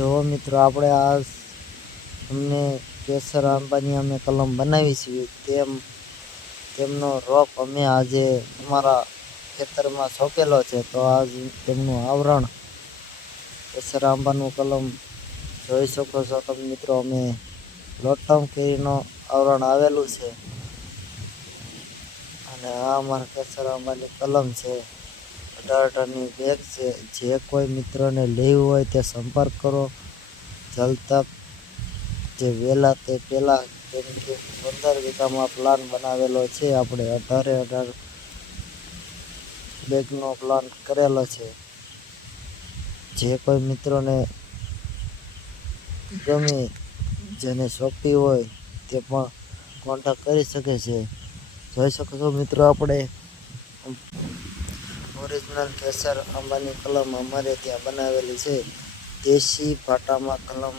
જો મિત્રો આપણે આ અમને કેસર આંબાની અમે કલમ બનાવી છે તેમનો રોપ અમે આજે અમારા ખેતરમાં સોંપેલો છે. તો આજ તેમનું આવરણ કેસર આંબાનું કલમ જોઈ શકો છો તમે મિત્રો. અમે લોટમ કેરીનો આવરણ આવેલું છે અને આ અમારા કેસર આંબાની કલમ છે. 18 ટનની બેગ છે. જે કોઈ મિત્રોને લેવું હોય તે સંપર્ક કરો જલતક જે વહેલા તે પહેલાં, કેમ કે 15 વીઘામાં પ્લાન બનાવેલો છે. આપણે 18 બેગનો પ્લાન કરેલો છે. જે કોઈ મિત્રોને ગમે જેને સોંપી હોય તે પણ કોન્ટેક્ટ કરી શકે છે. જોઈ શકો છો મિત્રો, આપણે ઓરિજિનલ કેસર આંબાની કલમ અમારે ત્યાં બનાવેલી છે. દેશી પાટામાં કલમ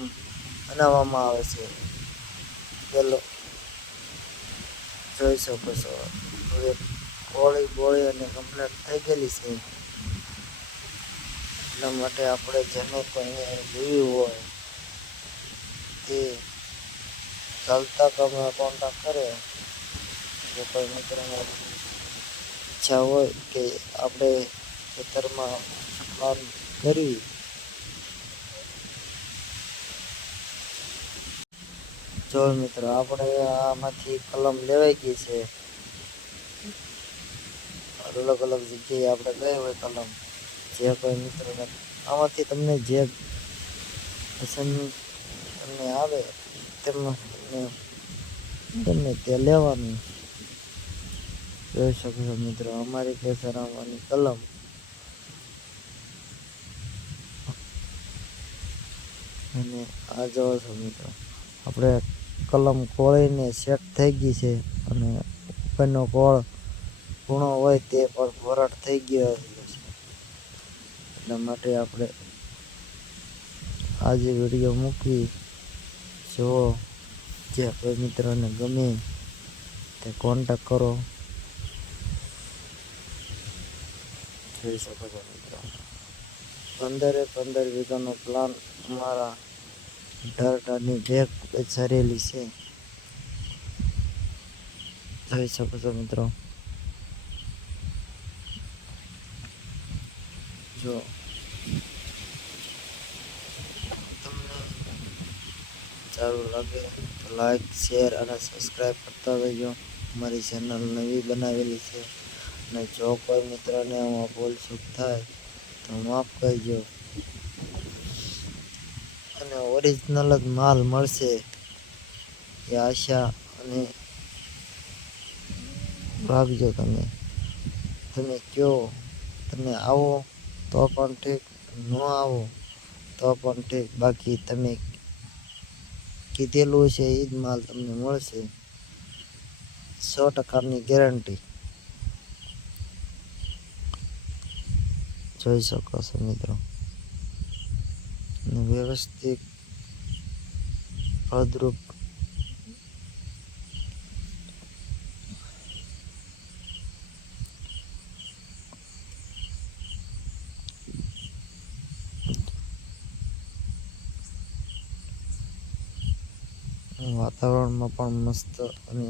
બનાવવામાં આવે છે. પેલો જોઈ શકો છો. હવે બોળી અને કમ્પ્લીટ થઈ ગયેલી છે. એટલા માટે આપણે જેને કોઈને લેવી હોય તે ચાલતા તમે કોન્ટેક્ટ કરે. જો કોઈ મિત્રોને ઈચ્છા હોય કે આપણે ખેતરમાં પ્લાન કરી જો મિત્રો, આપણે આમાંથી કલમ લેવાઈ ગઈ છે. અલગ અલગ જગ્યાએ આપણે ગઈ હોય કલમ. જે કોઈ મિત્રોને આમાંથી તમને જે પસંદ તમને આવે તેમાં તમને તે લેવાનું. જોઈ શકો છો મિત્રો, અમારી કેસર આંબાની કલમ અને આ જોવો છો મિત્રો, આપણે કલમ કોળીને સેટ થઈ ગઈ છે અને ઉપરનો કોળ ખૂણો હોય તે પણ ભરટ થઈ ગયો છે. એટલા માટે આપણે આજે વિડીયો મૂકી. જો જે કોઈ મિત્રોને ગમે તે કોન્ટેક્ટ કરો. જોઈ શકો છો મિત્રો, 15 વીઘાનો પ્લાન અમારા 18 ટનની બેગ બેસાડેલી છે. જોઈ શકો છો મિત્રો. જો તમને સારું લાગે તો લાઈક, શેર અને સબસ્ક્રાઈબ કરતા રહેજો. અમારી ચેનલ નવી બનાવેલી છે અને જો કોઈ મિત્રને આમાં ભૂલ ચૂક થાય તો માફ કરજો. અને ઓરિજિનલ જ માલ મળશે એ આશા અને રાખજો. તમે કહો, તમે આવો તો પણ ઠીક, ન આવો તો પણ ઠીક. બાકી તમે કીધેલું છે એ જ માલ તમને મળશે. 100%ની ગેરંટી. જોઈ શકો છો મિત્રો, અને વ્યવસ્થિત ફળદ્રુપ વાતાવરણમાં પણ મસ્ત અને